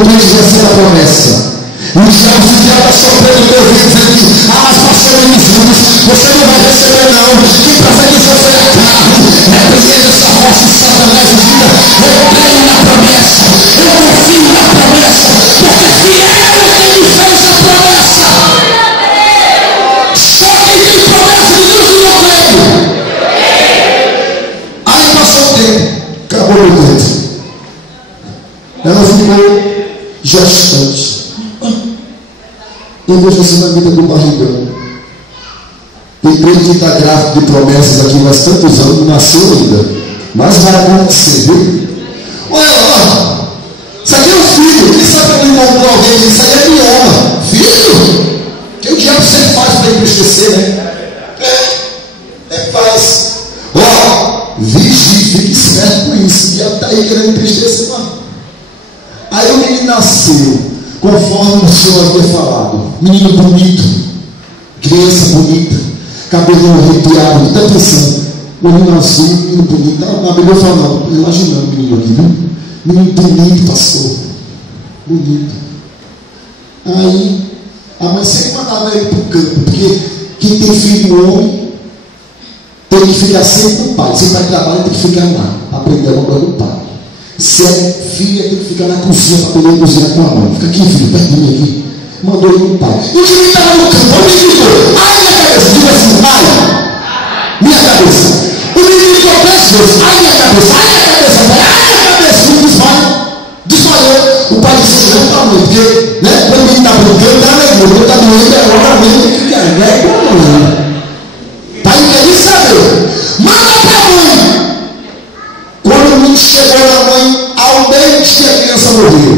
quando o crente recebe a promessa. E o diabo está sofrendo o teu ouvido, dizendo: mas pastor Jesus, você não vai receber não. Quem profetizou foi a carne. Repreende essa voz de Satanás e diga: eu creio na promessa, eu confio na promessa, porque fiel é quem me fez a promessa. Só quem tem promessa de Deus não creio. Aí passou o tempo, acabou o tempo. Ela ficou gestante. E Deus você na vida do barrigão. Tem crente que está gráfico de promessas aqui faz tantos anos, não nasceu ainda. Mas vai acontecer, viu? Olha, isso aqui é um filho. Quem sabe que eu não encontrou alguém? Isso aí é mioma. Filho? Que o diabo sempre faz para entristecer, né? Faz. Ó, vigie, fique esperto com isso. O diabo está aí querendo entristecer, mano. Aí o menino nasceu conforme o Senhor havia falado. Menino bonito, criança bonita, cabelo arrepiado, está pensando, menino azul, menino bonito. A Bíblia fala, não, estou imaginando o menino aqui, viu? Menino bonito, pastor, bonito. Aí a mãe sempre mandava ele para o campo, porque quem tem filho homem tem que ficar sempre com o pai. Se o pai trabalha, tem que ficar lá, aprender a obra do pai. Se é filha, tem que ficar na cozinha para poder cozinhar com a mãe. Fica aqui, filho, pertinho aqui. Mandou ele para o pai. E o que estava no campo? O menino gritou: ai, minha cabeça. Diga assim: ai, minha cabeça. O menino gritou 3 vezes: ai, minha cabeça, ai, minha cabeça, pai, ai, minha cabeça. O menino desmaiou. O pai disse: não está doendo, porque, né, quando o menino está brincando, está alegre. Quando está doendo, é hora mesmo que fica alegre. O pai não quer nem saber. Manda para a mãe. Quando o menino chegou na mãe, ao meio-dia a criança morreu.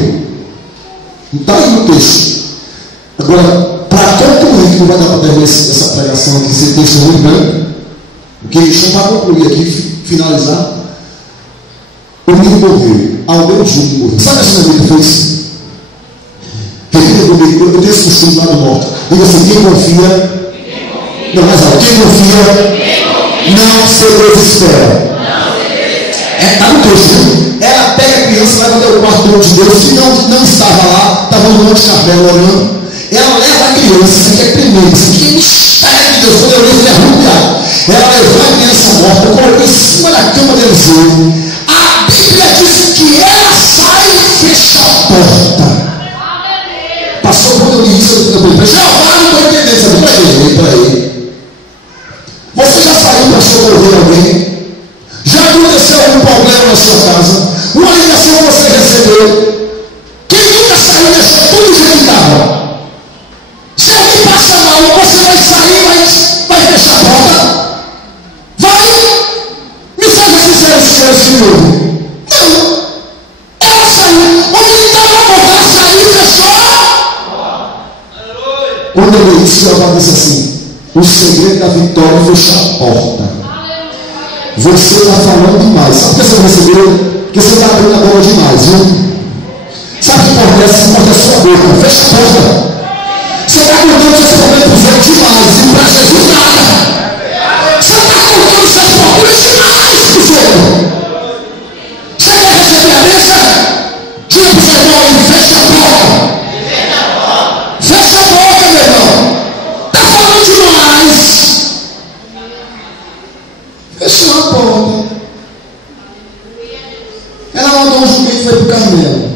Não está aí no texto. Agora, para concluir, que não vai dar para terminar essa pregação aqui, esse texto muito grande, porque só para concluir aqui, finalizar, o menino morreu. Ao meio-dia ele morreu. Sabe essa minha vida fez? Repita comigo, eu tenho esse costume lá do norte. Diga assim: quem confia, não, mais alto, quem confia, não se desespera. Está no texto. Ela pega a criança, vai até o quarto do de Deus. Se não estava lá, estava no Monte Carmelo orando. Ela leva a criança, isso aqui é tremendo, isso aqui é mistério de Deus. Quando eu li, ele é arrupiado. Ela levou a criança morta, colocou em cima da cama de Eliseu. A Bíblia diz que ela sai e fecha a porta. Passou quando eu li isso, eu falei: Jeová, não estou entendendo. Peraí. Você já saiu para socorrer alguém? Já aconteceu algum problema na sua casa? Uma ligação você recebeu? Quem nunca saiu e deixou tudo do jeito que estava? Se alguém passa mal, você vai sair, vai fechar a porta? Vai? Me seja sincero, senhor. Não. Ela saiu. O menino estava morto, ela saiu e fechou. Quando eu li isso, Jeová disse assim: o segredo da vitória é fechar a porta. Você está falando demais. Sabe por que você não recebeu? Porque você está abrindo a boca demais, viu? Sabe o que acontece? Você morde a sua boca. Fecha a porta. Você está contando seus problemas para os outros demais. E para Jesus nada. Você está contando seus problemas demais para os outros. Você quer receber a bênção? Diga para o seu irmão aí: fecha a porta. Fecha a porta, meu irmão. Está falando demais. Fechou a porta. Ela mandou um jumento e foi para o Carmelo.